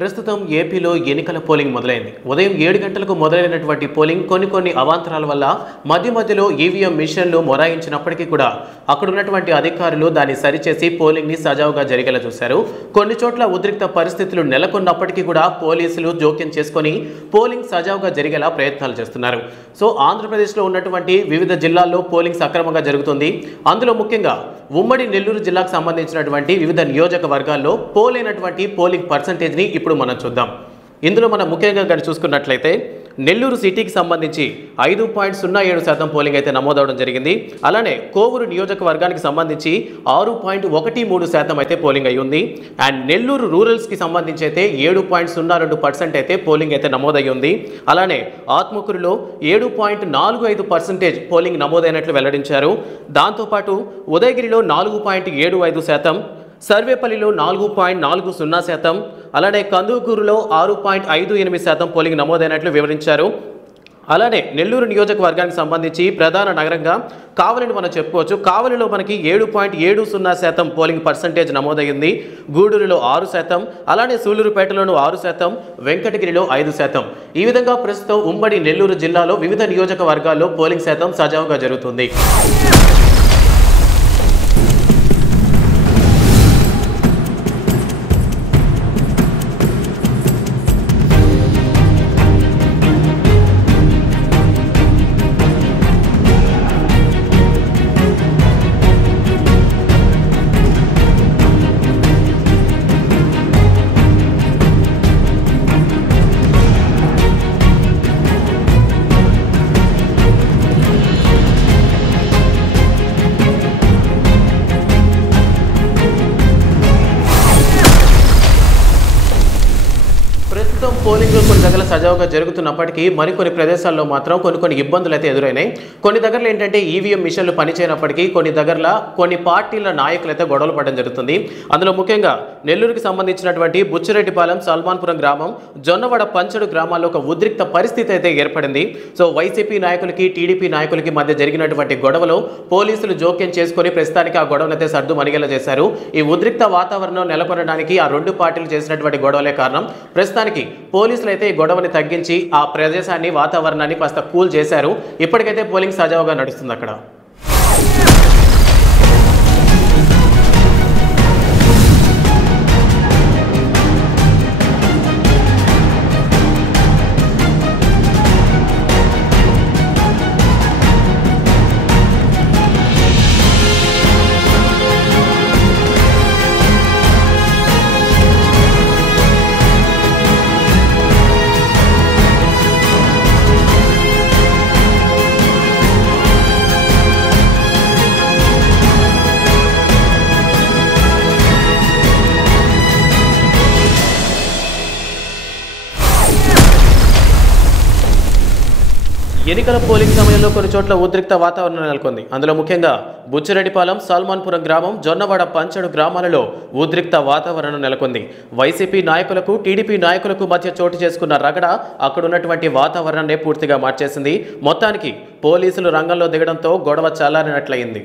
ప్రస్తుతం ఏపీలో ఎన్నికల పోలింగ్ మొదలైంది. ఉదయం 7 గంటలకు మొదలైనటువంటి పోలింగ్ కొన్ని అవాంతరాల వల్ల మధ్యలో ఈవీఎం మిషన్లు మొరాయించినప్పటికీ కూడా అక్కడ ఉన్నటువంటి అధికారులు దాన్ని సరిచేసి పోలింగ్ ని సజావుగా జరిగేలా చూశారు. కొన్ని చోట్ల ఉద్రిక్త పరిస్థితులు నెలకొన్నప్పటికీ కూడా పోలీసులు జోక్యం చేసుకొని పోలింగ్ సజావుగా జరిగేలా ప్రయత్నాలు చేస్తున్నారు. సో ఆంధ్రప్రదేశ్లో ఉన్నటువంటి వివిధ జిల్లాల్లో పోలింగ్ సక్రమంగా జరుగుతుంది. అందులో ముఖ్యంగా ఉమ్మడి నెల్లూరు జిల్లాకు సంబంధించినటువంటి వివిధ నియోజకవర్గాల్లో పోలైనటువంటి పోలింగ్ పర్సంటేజ్ ని ఇప్పుడు మనం చూద్దాం. ఇందులో మనం ముఖ్యంగా గని చూసుకున్నట్లయితే నెల్లూరు సిటీకి సంబంధించి 5.07% పోలింగ్ అయితే నమోదవడం జరిగింది. అలానే కోవూరు నియోజకవర్గానికి సంబంధించి 6.13% అయితే పోలింగ్ అయి ఉంది. అండ్ నెల్లూరు రూరల్స్కి సంబంధించి అయితే 7.02% అయితే పోలింగ్ అయితే నమోదయ్యి ఉంది. అలానే ఆత్మకూరులో 7.45% పోలింగ్ నమోదైనట్లు వెల్లడించారు. దాంతోపాటు ఉదయగిరిలో 4.75%, సర్వేపల్లిలో 4.40%, అలానే కందుకూరులో 6.58% పోలింగ్ నమోదైనట్లు వివరించారు. అలానే నెల్లూరు నియోజకవర్గానికి సంబంధించి ప్రధాన నగరంగా కావలిని మనం చెప్పుకోవచ్చు. కావలిలో మనకి 7.70% పోలింగ్ పర్సంటేజ్ నమోదయ్యింది. గూడూరులో 6%, అలానే సూలూరుపేటలోనూ 6%, వెంకటగిరిలో 5%. ఈ విధంగా ప్రస్తుతం ఉమ్మడి నెల్లూరు జిల్లాలో వివిధ నియోజకవర్గాల్లో పోలింగ్ శాతం సజావుగా జరుగుతుంది. పోలింగ్ కొన్ని దగ్గర సజావుగా జరుగుతున్నప్పటికీ మరికొన్ని ప్రదేశాల్లో మాత్రం కొన్ని ఇబ్బందులు అయితే ఎదురైనాయి. కొన్ని దగ్గరలో ఏంటంటే ఈవీఎం మిషన్లు పనిచేయనప్పటికీ కొన్ని దగ్గరలో కొన్ని పార్టీల నాయకులు అయితే గొడవలు పడడం జరుగుతుంది. అందులో ముఖ్యంగా నెల్లూరుకి సంబంధించినటువంటి బుచ్చిరెడ్డిపాలెం, సల్మాన్పురం గ్రామం, జొన్నవాడ పంచడు గ్రామాల్లో ఒక ఉద్రిక్త పరిస్థితి అయితే ఏర్పడింది. సో వైసీపీ నాయకులకి టీడీపీ నాయకులకి మధ్య జరిగినటువంటి గొడవలో పోలీసులు జోక్యం చేసుకుని ప్రస్తుతానికి ఆ గొడవను అయితే సర్దు మణిగేలా చేశారు. ఈ ఉద్రిక్త వాతావరణం నెలకొనడానికి ఆ రెండు పార్టీలు చేసినటువంటి గొడవలే కారణం. ప్రస్తుతానికి పోలీసులు అయితే ఈ గొడవని తగ్గించి ఆ ప్రదేశాన్ని, వాతావరణాన్ని కాస్త కూల్ చేశారు. ఇప్పటికైతే పోలింగ్ సజావుగా నడుస్తుంది అక్కడ. ఎన్నికల పోలింగ్ సమయంలో కొన్ని చోట్ల ఉద్రిక్త వాతావరణం నెలకొంది. అందులో ముఖ్యంగా బుచ్చిరెడ్డిపాలెం, సల్మాన్పురం గ్రామం, జొన్నవాడ పంచడు గ్రామాలలో ఉద్రిక్త వాతావరణం నెలకొంది. వైసీపీ నాయకులకు, టీడీపీ నాయకులకు మధ్య చోటు చేసుకున్న రగడ అక్కడ ఉన్నటువంటి వాతావరణాన్ని పూర్తిగా మార్చేసింది. మొత్తానికి పోలీసులు రంగంలో దిగడంతో గొడవ చల్లారినట్లయింది.